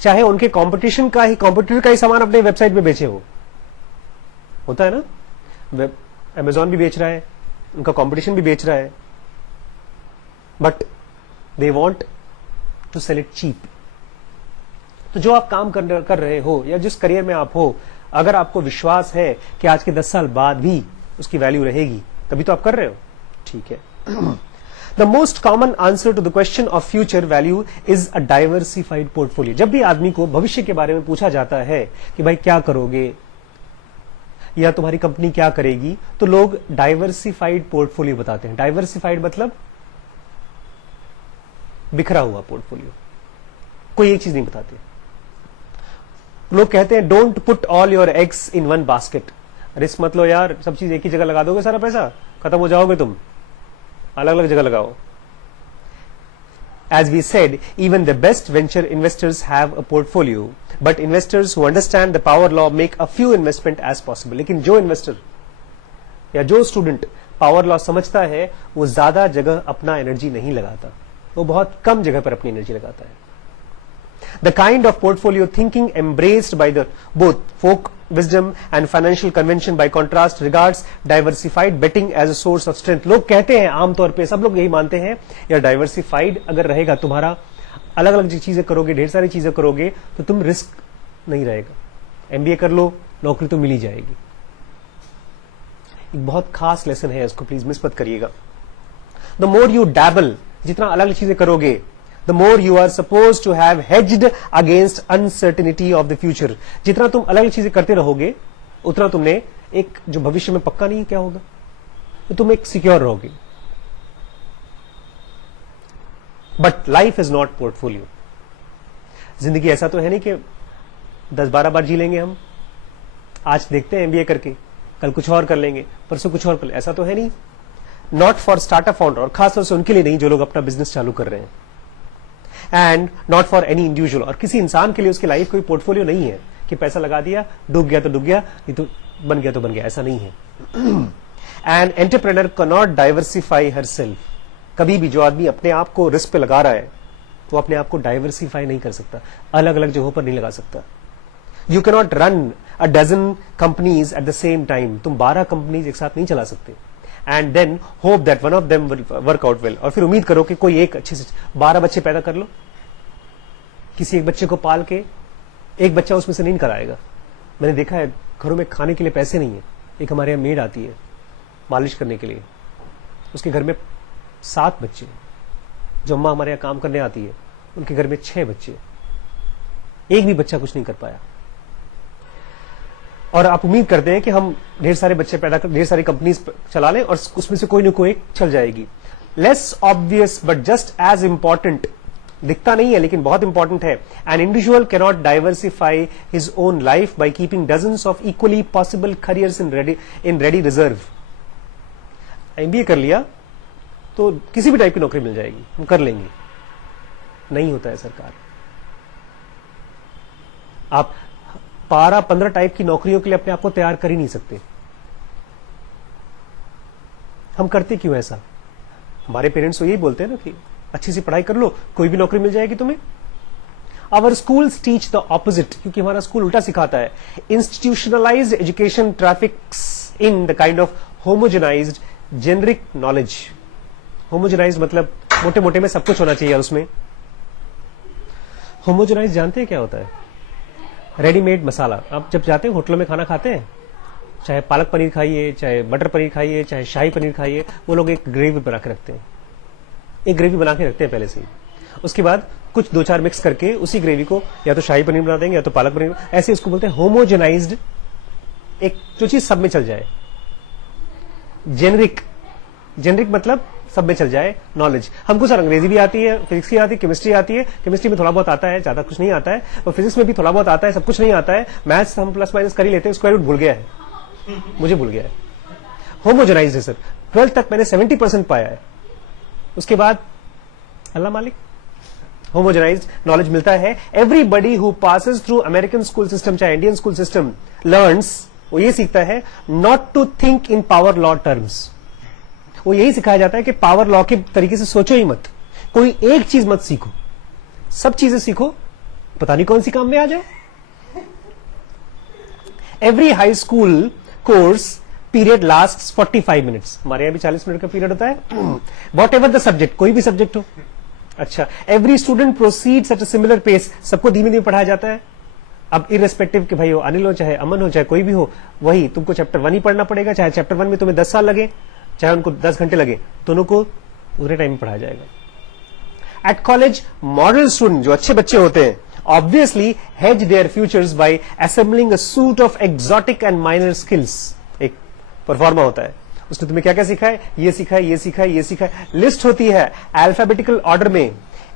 चाहे उनके कॉम्पिटिटर का ही सामान अपने वेबसाइट पे बेचे हो। होता है ना, अमेजॉन भी बेच रहा है, उनका कंपटीशन भी बेच रहा है, but they want to sell it cheap. तो जो आप काम कर रहे हो या जिस करियर में आप हो, अगर आपको विश्वास है कि आज के 10 साल बाद भी उसकी वैल्यू रहेगी, तभी तो आप कर रहे हो। ठीक है। The most common answer to the question of future value is a diversified portfolio. जब भी आदमी को भविष्य के बारे में पूछा जाता है कि भाई क्या करोगे या तुम्हारी कंपनी क्या करेगी, तो लोग डाइवर्सिफाइड पोर्टफोलियो बताते हैं। डाइवर्सिफाइड मतलब बिखरा हुआ पोर्टफोलियो, कोई एक चीज नहीं बताते। लोग कहते हैं don't put all your eggs in one basket. Risk मत लो यार, सब चीज एक ही जगह लगा दोगे, सारा पैसा खत्म हो जाओगे तुम, अलग अलग जगह लगाओ। As we said, even the best venture investors have a portfolio, but investors who understand the power law make a few investment as possible. लेकिन जो इन्वेस्टर या जो स्टूडेंट पावर लॉ समझता है, वो ज्यादा जगह अपना एनर्जी नहीं लगाता, वो बहुत कम जगह पर अपनी एनर्जी लगाता है। The kind of portfolio thinking embraced by the both folk wisdom and financial convention by contrast regards diversified betting as a source of strength. लोग कहते हैं, आमतौर पे सब लोग यही मानते हैं, या डाइवर्सिफाइड अगर रहेगा, तुम्हारा अलग अलग चीजें करोगे, ढेर सारी चीजें करोगे, तो तुम रिस्क नहीं रहेगा। एमबीए कर लो, नौकरी तो मिल ही जाएगी। एक बहुत खास लेसन है, इसको प्लीज मिस मत करिएगा। द मोर यू डैबल, जितना अलग अलग चीजें करोगे, the more you are supposed to have hedged against uncertainty of the future. जितना तुम अलग अलग चीजें करते रहोगे, उतना तुमने एक जो भविष्य में पक्का नहीं क्या होगा, तो तुम एक सिक्योर रहोगे। But life is not portfolio. जिंदगी ऐसा तो है नहीं कि 10-12 बार जी लेंगे हम। आज देखते हैं एमबीए करके, कल कुछ और कर लेंगे, परसों कुछ और कर लेंगे, ऐसा तो है नहीं। नॉट फॉर स्टार्टअप फाउंडर, और खासतौर से उनके लिए नहीं जो लोग अपना बिजनेस चालू कर रहे हैं। And not for any individual, और किसी इंसान के लिए उसकी लाइफ कोई पोर्टफोलियो नहीं है कि पैसा लगा दिया, डूब गया तो डूब गया, नहीं तो बन गया तो बन गया, ऐसा नहीं है। And entrepreneur can not diversify herself. कभी भी जो आदमी अपने आप को रिस्क पे लगा रहा है, वो अपने आप को डाइवर्सिफाई नहीं कर सकता, अलग अलग जगहों पर नहीं लगा सकता। You can not run a dozen companies at the same time. तुम 12 कंपनीज एक साथ नहीं चला सकते। And then hope that one of them will work out well, और फिर उम्मीद करो कि कोई एक अच्छे से 12 बच्चे पैदा कर लो, किसी एक बच्चे को पाल के एक बच्चा उसमें से नहीं कराएगा। मैंने देखा है घरों में खाने के लिए पैसे नहीं है, एक हमारे यहाँ मेड आती है मालिश करने के लिए, उसके घर में 7 बच्चे, जो अम्मा हमारे यहाँ काम करने आती है उनके घर में 6 बच्चे, एक भी बच्चा कुछ नहीं कर पाया। और आप उम्मीद करते हैं कि हम ढेर सारे बच्चे पैदा कर, ढेर सारी कंपनीज चला लें और उसमें से कोई ना कोई एक चल जाएगी। Less obvious but just as important, दिखता नहीं है लेकिन बहुत इंपॉर्टेंट है, an individual can not diversify his own life by keeping dozens of equally possible careers in ready reserve. MBA कर लिया तो किसी भी टाइप की नौकरी मिल जाएगी, हम कर लेंगे, नहीं होता है सरकार। आप 12-15 टाइप की नौकरियों के लिए अपने आप को तैयार कर ही नहीं सकते। हम करते क्यों ऐसा? हमारे पेरेंट्स तो यही बोलते हैं ना कि अच्छी सी पढ़ाई कर लो, कोई भी नौकरी मिल जाएगी तुम्हें। Our schools teach the opposite, क्योंकि हमारा स्कूल उल्टा सिखाता है। Institutionalized education traffics in the kind of homogenized generic knowledge. Homogenized मतलब मोटे मोटे में सब कुछ होना चाहिए उसमें। होमोजेनाइज्ड जानते हैं क्या होता है? रेडीमेड मसाला। आप जब जाते हैं होटलों में खाना खाते हैं, चाहे पालक पनीर खाइए, चाहे मटर पनीर खाइए, चाहे शाही पनीर खाइए, वो लोग एक ग्रेवी बना के रखते हैं। एक ग्रेवी बना के रखते हैं पहले से ही। उसके बाद कुछ 2-4 मिक्स करके उसी ग्रेवी को या तो शाही पनीर बना देंगे या तो पालक पनीर, ऐसे उसको बोलते हैं होमोजेनाइज्ड। एक जो चीज सब में चल जाए। जेनरिक, जेनरिक मतलब सब में चल जाए नॉलेज। हमको सर अंग्रेजी भी आती है, फिजिक्स भी आती है, केमिस्ट्री आती है। केमिस्ट्री में थोड़ा बहुत आता है, ज्यादा कुछ नहीं आता है। और फिजिक्स में भी थोड़ा बहुत आता है, सब कुछ नहीं आता है। मैथ्स हम प्लस माइनस कर ही लेते हैं, स्क्वायर रूट भूल गया है, मुझे भूल गया है। होमोजेनाइज्ड है सर। 12th तक मैंने 70% पाया है, उसके बाद अल्लाह मालिक। होमोजेनाइज्ड नॉलेज मिलता है। Everybody who passes through American school system, चाहे इंडियन स्कूल सिस्टम, लर्न्स, वो ये सीखता है not to think in power law terms. वो यही सिखाया जाता है कि पावर लॉ के तरीके से सोचो ही मत, कोई एक चीज मत सीखो, सब चीजें सीखो, पता नहीं कौन सी काम में आ जाए। Every high school course period last 45 minutes. हमारे यहां भी 40 मिनट का पीरियड होता है। वॉट एवर द सब्जेक्ट, कोई भी सब्जेक्ट हो। अच्छा, every student proceeds at a similar pace. सबको धीमे धीमे पढ़ाया जाता है। अब इररेस्पेक्टिव कि भाई हो अनिल हो, चाहे अमन हो, चाहे कोई भी हो, वही तुमको चैप्टर 1 ही पढ़ना पड़ेगा। चाहे चैप्टर 1 में तुम्हें 10 साल लगे, चाहे उनको 10 घंटे लगे, दोनों को उतने टाइम में पढ़ाया जाएगा। एट कॉलेज मॉडल स्टूडेंट, जो अच्छे बच्चे होते हैं, obviously hedge their futures by assembling a suit of exotic and minor skills। एक परफॉर्मा होता है, उसने तुम्हें क्या क्या सीखा है, ये सीखा है, ये सीखा है, ये सीखा है। लिस्ट होती है अल्फाबेटिकल ऑर्डर में।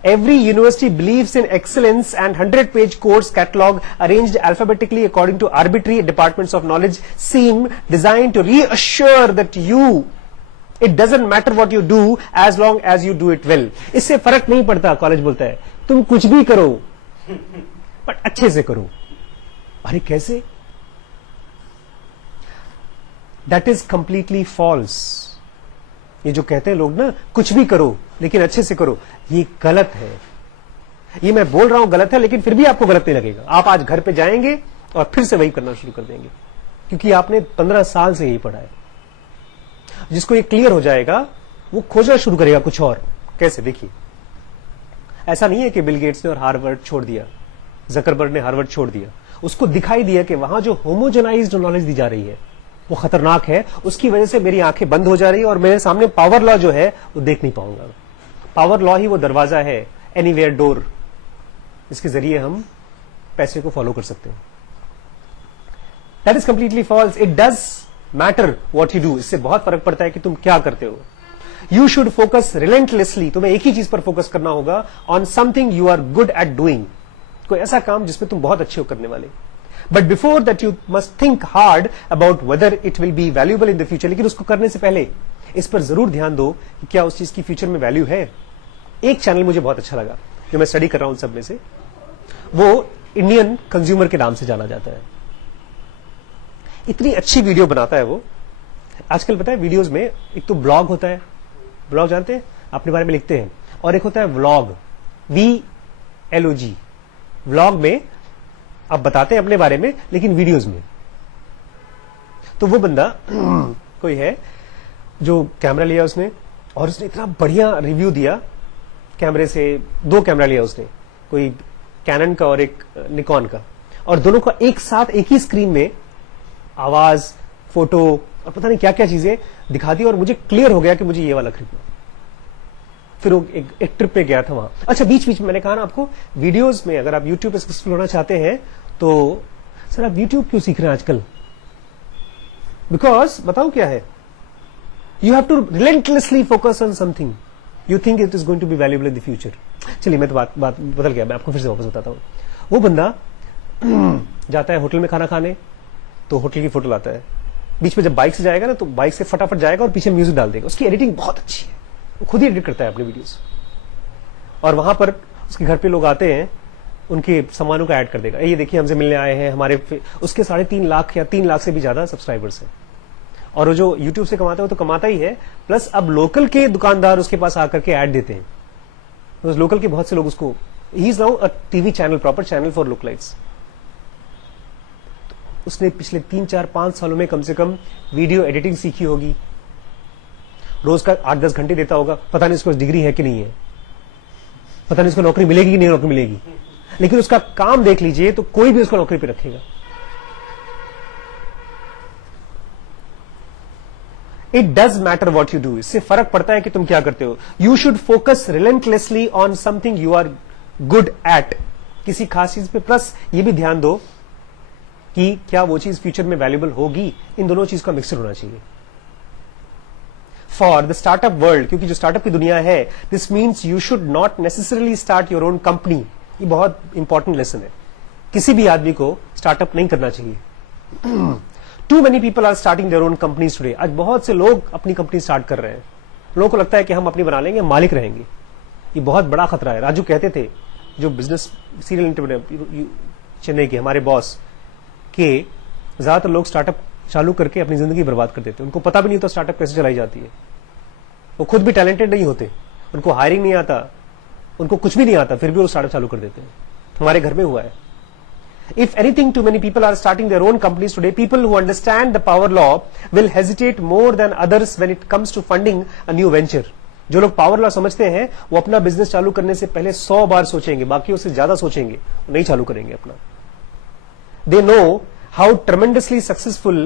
Every university believes in excellence and 100-page course catalog arranged alphabetically according to arbitrary departments of knowledge seem designed to reassure that it doesn't matter what you do as long as you do it well। इससे फर्क नहीं पड़ता, college बोलता है, तुम कुछ भी करो बट अच्छे से करो। अरे कैसे? That is completely false. ये जो कहते हैं लोग ना, कुछ भी करो लेकिन अच्छे से करो, ये गलत है। ये मैं बोल रहा हूं गलत है, लेकिन फिर भी आपको गलत नहीं लगेगा। आप आज घर पे जाएंगे और फिर से वही करना शुरू कर देंगे, क्योंकि आपने 15 साल से यही पढ़ा है। जिसको ये क्लियर हो जाएगा वो खोजना शुरू करेगा कुछ और। कैसे? देखिए, ऐसा नहीं है कि बिल गेट्स ने और हार्वर्ड छोड़ दिया, जकरबर्ग ने हार्वर्ड छोड़ दिया। उसको दिखाई दिया कि वहां जो होमोजेनाइज्ड नॉलेज दी जा रही है वो खतरनाक है, उसकी वजह से मेरी आंखें बंद हो जा रही है और मेरे सामने पावर लॉ जो है वो देख नहीं पाऊंगा। पावर लॉ ही वो दरवाजा है, एनीवेयर डोर, इसके जरिए हम पैसे को फॉलो कर सकते हैं। That is completely false. It does matter what you do. इससे बहुत फर्क पड़ता है कि तुम क्या करते हो। You should focus relentlessly. तुम्हें एक ही चीज पर फोकस करना होगा, on something you are good at doing. कोई ऐसा काम जिसमें तुम बहुत अच्छे हो करने वाले। But before that you must think hard about whether it will be valuable in the future. लेकिन उसको करने से पहले इस पर जरूर ध्यान दो कि क्या उस चीज की फ्यूचर में वैल्यू है। एक चैनल मुझे बहुत अच्छा लगा जो मैं स्टडी कर रहा हूं सब में से, वो इंडियन कंज्यूमर के नाम से जाना जाता है। इतनी अच्छी वीडियो बनाता है वो। आजकल पता है वीडियोस में एक तो ब्लॉग होता है, ब्लॉग जानते हैं, अपने बारे में लिखते हैं, और एक होता है व्लॉग, VLOG। व्लॉग में आप बताते हैं अपने बारे में, लेकिन वीडियोस में। तो वो बंदा कोई है जो कैमरा लिया उसने, और उसने इतना बढ़िया रिव्यू दिया कैमरे से। 2 कैमरा लिया उसने, कोई कैनन का और एक निकॉन का, और दोनों का एक साथ एक ही स्क्रीन में आवाज, फोटो और पता नहीं क्या क्या चीजें दिखा दी, और मुझे क्लियर हो गया कि मुझे ये वाला खरीदना। फिर वो एक ट्रिप पे गया था वहां। अच्छा, बीच बीच में मैंने कहा ना आपको, वीडियोस में अगर आप यूट्यूब पे सक्सेसफुल होना चाहते हैं तो सर आप यूट्यूब क्यों सीख रहे हैं आजकल? बिकॉज बताऊं क्या है, you have to relentlessly focus on something you think it is going to be valuable in the future. चलिए, मैं तो बात बदल गया, मैं आपको फिर से वापस बताता हूं। वो बंदा जाता है होटल में खाना खाने, तो होटल की फोटो लाता है। बीच में जब बाइक से जाएगा ना, तो बाइक से फटाफट जाएगा और पीछे म्यूजिक डाल देगा। उसकी एडिटिंग बहुत अच्छी है, वो खुद ही एडिट करता है अपने वीडियोस। और वहां पर उसके घर पे लोग आते हैं उनके सामानों का ऐड कर देगा, ये देखिए हमसे मिलने आए हैं हमारे, उसके 3.5 लाख या 3 लाख से भी ज्यादा सब्सक्राइबर्स हैं। और वो जो यूट्यूब से कमाता है वो तो कमाता ही है, प्लस अब लोकल के दुकानदार उसके पास आकर के ऐड देते हैं, तो लोकल के बहुत से लोग उसको, he is now a TV channel, proper channel for localites. उसने पिछले 3, 4, 5 सालों में कम से कम वीडियो एडिटिंग सीखी होगी, रोज का 8-10 घंटे देता होगा। पता नहीं उसको डिग्री है कि नहीं है, पता नहीं उसको नौकरी मिलेगी कि नहीं नौकरी मिलेगी, लेकिन उसका काम देख लीजिए तो कोई भी उसको नौकरी पे रखेगा। It does matter what you do, इससे फर्क पड़ता है कि तुम क्या करते हो। You should focus relentlessly on something you are good at, किसी खास चीज पे, प्लस ये भी ध्यान दो कि क्या वो चीज फ्यूचर में वैल्यूएबल होगी। इन दोनों चीज का मिक्सर होना चाहिए फॉर द स्टार्टअप वर्ल्ड, क्योंकि जो स्टार्टअप की दुनिया है, this means you should not necessarily start your own company. ये बहुत इंपॉर्टेंट लेसन है, किसी भी आदमी को स्टार्टअप नहीं करना चाहिए। Too many people are starting their own companies today, आज बहुत से लोग अपनी कंपनी स्टार्ट कर रहे हैं। लोगों को लगता है कि हम अपनी बना लेंगे, मालिक रहेंगे, ये बहुत बड़ा खतरा है। राजू कहते थे, जो बिजनेस सीरियल एंटरप्रेन्योर चेन्नई के हमारे बॉस के, ज्यादातर लोग स्टार्टअप चालू करके अपनी जिंदगी बर्बाद कर देते हैं, उनको पता भी नहीं होता स्टार्टअप कैसे चलाई जाती है। वो खुद भी टैलेंटेड नहीं होते, उनको हायरिंग नहीं आता, उनको कुछ भी नहीं आता, फिर भी वो स्टार्टअप चालू कर देते हैं। हमारे घर में हुआ है। If anything, too many people are starting their own companies today. People who understand the power law will hesitate more than others when it comes to funding a new venture. जो लोग पावर लॉ समझते हैं वो अपना business चालू करने से पहले 100 बार सोचेंगे, बाकी उससे ज्यादा सोचेंगे, नहीं चालू करेंगे अपना। They know how tremendously successful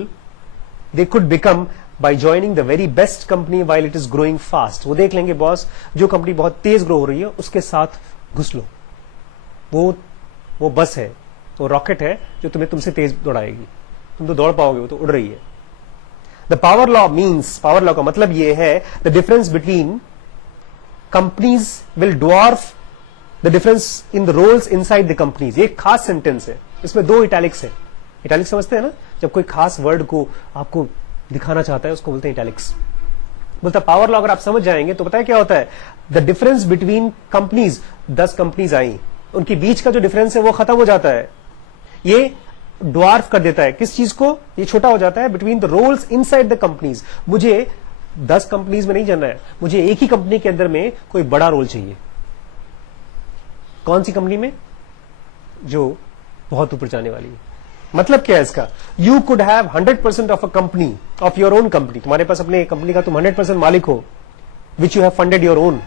they could become by joining the very best company while it is growing fast. वो देख लेंगे बॉस, जो कंपनी बहुत तेज ग्रो हो रही है उसके साथ घुस लो, वो बस है, वो रॉकेट है जो तुम्हें तुमसे तेज दौड़ाएगी, तुम तो दौड़ पाओगे, वो तो उड़ रही है। The power law means, power law का मतलब ये है, the difference between companies will dwarf the difference in the roles inside the companies. एक खास सेंटेंस है, इसमें 2 इटैलिक्स है। इटैलिक्स समझते हैं ना, जब कोई खास वर्ड को आपको दिखाना चाहता है उसको बोलते हैं इटैलिक्स। बोलता पावर लॉ अगर आप समझ जाएंगे तो पता है क्या होता है, the difference between companies, 10 companies आई, उनके बीच का जो डिफरेंस है वो खत्म हो जाता है। ये ड्वार्फ कर देता है किस चीज को, ये छोटा हो जाता है between the roles inside the companies. मुझे 10 कंपनीज में नहीं जाना है, मुझे एक ही कंपनी के अंदर में कोई बड़ा रोल चाहिए। कौन सी कंपनी में? जो बहुत ऊपर जाने वाली है। मतलब क्या है इसका, you could have 100% of a company, of your own company, तुम्हारे पास अपने कंपनी का तुम 100% मालिक हो, which you have funded your own.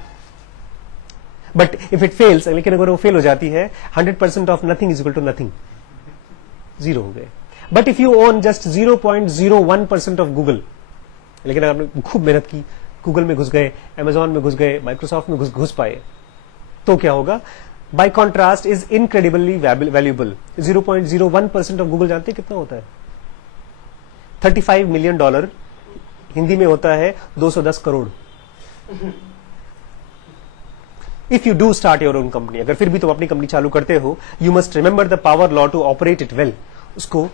But if it fails, लेकिन अगर वो फेल हो जाती है, 100% of nothing is equal to nothing, 0 हो गए। But if you own just 0.01% of Google, लेकिन अगर आपने खूब मेहनत की, गूगल में घुस गए, अमेजॉन में घुस गए, माइक्रोसॉफ्ट में घुस पाए, तो क्या होगा, bye contrast is incredibly valuable. 0.01% of Google जानते हैं कितना होता है? $35 मिलियन, हिंदी में होता है 210 crore. If you do start your own company, अगर फिर भी तुम अपनी कंपनी चालू करते हो, you must remember the power law to operate it well. उसको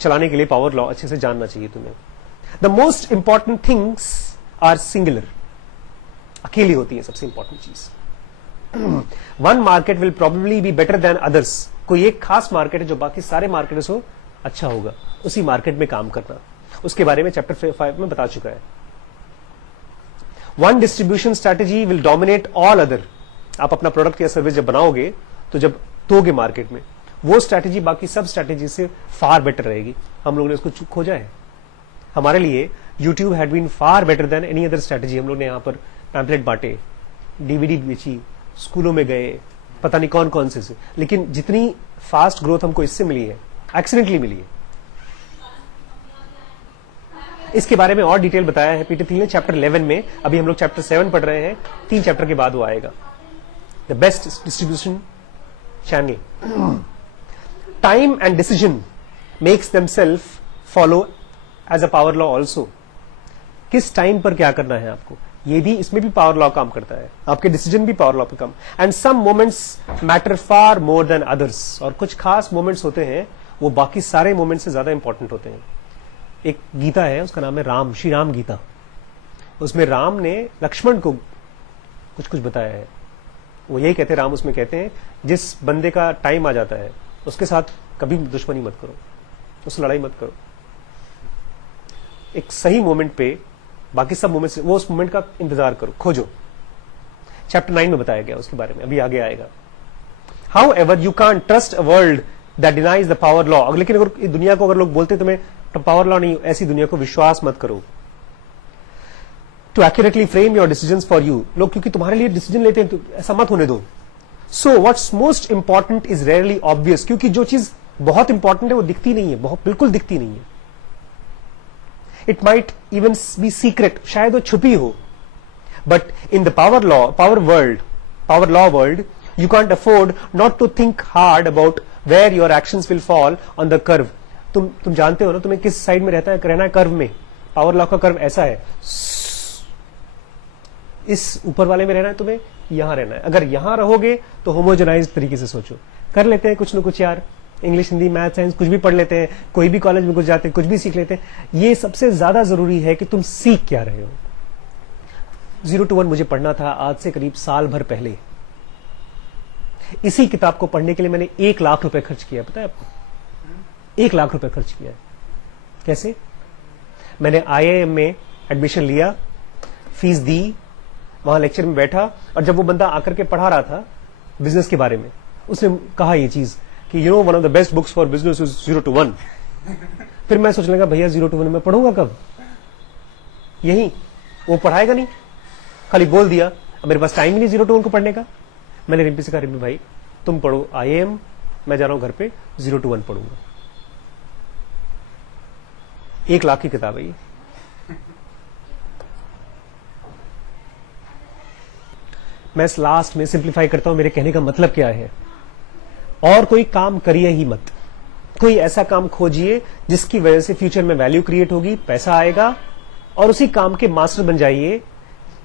चलाने के लिए पावर लॉ अच्छे से जानना चाहिए तुम्हें। The most important things are singular, अकेली होती है सबसे इंपॉर्टेंट चीज। One market will probably be better than others, कोई एक खास मार्केट है जो बाकी सारे मार्केटों से अच्छा होगा, उसी मार्केट में काम करना, उसके बारे में चैप्टर 5 में बता चुका है। One distribution strategy will dominate all other. आप अपना प्रोडक्ट या सर्विस जब बनाओगे, तो जब दोगे मार्केट में, वो स्ट्रैटेजी बाकी सब स्ट्रैटेजी से फार बेटर रहेगी। हम लोगों ने उसको खोजा है। हमारे लिए YouTube had been far better than any other strategy. हम लोग ने यहां पर पैम्पलेट बांटे, डीवीडी बेची, स्कूलों में गए, पता नहीं कौन कौन से, लेकिन जितनी फास्ट ग्रोथ हमको इससे मिली है, एक्सीडेंटली मिली है। इसके बारे में और डिटेल बताया है पीटी 3 ने चैप्टर 11 में। अभी हम लोग चैप्टर 7 पढ़ रहे हैं, 3 चैप्टर के बाद वो आएगा। The best distribution channel. Time and decision makes themselves follow as a power law also. किस टाइम पर क्या करना है आपको, ये भी, इसमें भी पावर लॉ काम करता है। आपके डिसीजन भी पावर लॉ पे काम। And some moments matter far more than others, और कुछ खास मोमेंट्स होते हैं वो बाकी सारे मोमेंट्स से ज्यादा इंपॉर्टेंट होते हैं। एक गीता है, उसका नाम है राम, श्री राम गीता। उसमें राम ने लक्ष्मण को कुछ कुछ बताया है, वो यही कहते हैं, राम उसमें कहते हैं, जिस बंदे का टाइम आ जाता है उसके साथ कभी दुश्मनी मत करो, उससे लड़ाई मत करो। एक सही मोमेंट पे बाकी सब मोमेंट, वो उस मोमेंट का इंतजार करो, खोजो। चैप्टर 9 में बताया गया उसके बारे में, अभी आगे आएगा। However you can trust a world that denies the power law. लेकिन अगर दुनिया को अगर लोग बोलते तुम्हें तो पावर लॉ नहीं, ऐसी दुनिया को विश्वास मत करो। To accurately frame your decisions for you, लोग क्योंकि तुम्हारे लिए डिसीजन लेते हैं तो ऐसा मत होने दो। So what's most important is rarely obvious, क्योंकि जो चीज बहुत इंपॉर्टेंट है वो दिखती नहीं है, बहुत बिल्कुल दिखती नहीं है। It might even be secret, शायद वो छुपी हो। But in the power law world you can't afford not to think hard about where your actions will fall on the curve. तुम जानते हो ना तुम्हें किस साइड में रहना है कर्व में। पावर लॉ का कर्व ऐसा है, इस ऊपर वाले में रहना है, तुम्हें यहां रहना है। अगर यहां रहोगे तो होमोजेनाइज तरीके से सोचो। कर लेते हैं कुछ ना कुछ यार, इंग्लिश, हिंदी, मैथ, साइंस कुछ भी पढ़ लेते हैं, कोई भी कॉलेज में घुस जाते हैं, कुछ भी सीख लेते हैं। ये सबसे ज्यादा जरूरी है कि तुम सीख क्या रहे हो। 0 to 1 मुझे पढ़ना था आज से करीब साल भर पहले। इसी किताब को पढ़ने के लिए मैंने 1 लाख रुपए खर्च किया, पता है आपको? 1 लाख रुपए खर्च किया है। कैसे? मैंने IIM में एडमिशन लिया, फीस दी, वहां लेक्चर में बैठा, और जब वो बंदा आकर के पढ़ा रहा था बिजनेस के बारे में, उसने कहा ये चीज कि you know one of the best books for business is 0 to 1। फिर मैं सोचने लगा भैया 0 to 1 में पढ़ूंगा कब? यही वो पढ़ाएगा नहीं, खाली बोल दिया। अब मेरे पास टाइम ही नहीं 0 to 1 को पढ़ने का। मैंने रिम्पी से कहा, रिम्पी भाई तुम पढ़ो IIM, मैं जा रहा हूं घर पे 0 to 1 पढ़ूंगा। 1 लाख की किताब है ये। मैं इस लास्ट में सिंप्लीफाई करता हूं, मेरे कहने का मतलब क्या है। और कोई काम करिए ही मत, कोई ऐसा काम खोजिए जिसकी वजह से फ्यूचर में वैल्यू क्रिएट होगी, पैसा आएगा, और उसी काम के मास्टर बन जाइए,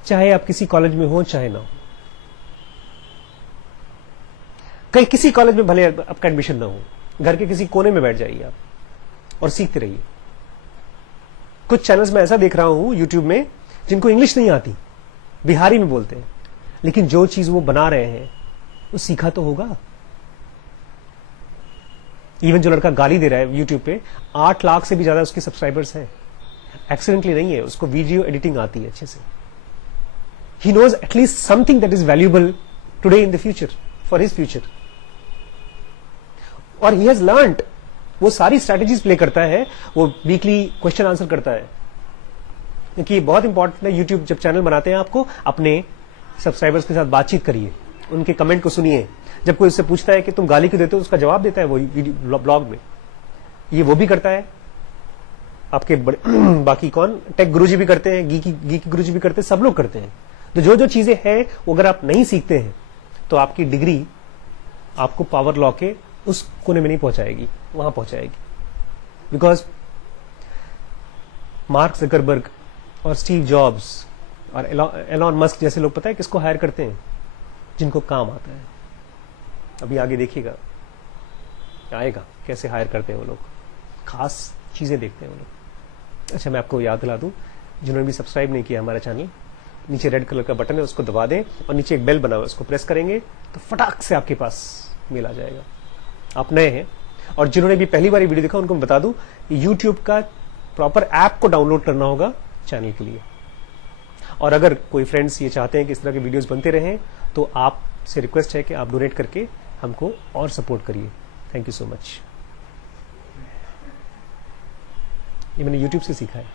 चाहे आप किसी कॉलेज में हो चाहे ना हो। कहीं किसी कॉलेज में भले आपका एडमिशन ना हो, घर के किसी कोने में बैठ जाइए आप और सीखते रहिए। कुछ चैनल्स में ऐसा देख रहा हूं यूट्यूब में जिनको इंग्लिश नहीं आती, बिहारी में बोलते हैं, लेकिन जो चीज वो बना रहे हैं वो सीखा तो होगा। इवन जो लड़का गाली दे रहा है यूट्यूब पे, 8 लाख से भी ज्यादा उसके सब्सक्राइबर्स हैं। एक्सीडेंटली नहीं है, उसको वीडियो एडिटिंग आती है अच्छे से। He knows at least something that is valuable today in the future, for his future. और ही हैज लर्नड, वो सारी स्ट्रैटेजीज प्ले करता है, वो वीकली क्वेश्चन आंसर करता है। क्योंकि ये बहुत इंपॉर्टेंट है, यूट्यूब जब चैनल बनाते हैं आपको अपने सब्सक्राइबर्स के साथ बातचीत करिए, उनके कमेंट को सुनिए। जब कोई उससे पूछता है कि तुम गाली क्यों देते हो, उसका जवाब देता है वो ब्लॉग में। ये वो भी करता है, आपके बाकी कौन, टेक गुरुजी भी करते हैं, गीकी गुरुजी भी करते हैं, सब लोग करते हैं। तो जो जो चीजें हैं वो अगर आप नहीं सीखते हैं तो आपकी डिग्री आपको पावर लॉ के उस कोने में नहीं पहुंचाएगी, वहां पहुंचाएगी। बिकॉज मार्क ज़करबर्ग और स्टीव जॉब्स और एलॉन मस्क जैसे लोग, पता है किसको हायर करते हैं? जिनको काम आता है। अभी आगे देखिएगा आएगा कैसे हायर करते हैं वो लोग, खास चीजें देखते हैं वो लोग। अच्छा, मैं आपको याद दिला दूं, जिन्होंने भी सब्सक्राइब नहीं किया हमारा चैनल, नीचे रेड कलर का बटन है, उसको दबा दें, और नीचे एक बेल बना हुआ है, उसको प्रेस करेंगे तो फटाक से आपके पास मेल आ जाएगा। आप नए हैं, और जिन्होंने भी पहली बार वीडियो देखा उनको मैं बता दूं, यूट्यूब का प्रॉपर ऐप को डाउनलोड करना होगा चैनल के लिए। और अगर कोई फ्रेंड्स ये चाहते हैं कि इस तरह के वीडियोस बनते रहें, तो आपसे रिक्वेस्ट है कि आप डोनेट करके हमको और सपोर्ट करिए। Thank you so much. ये मैंने यूट्यूब से सीखा है।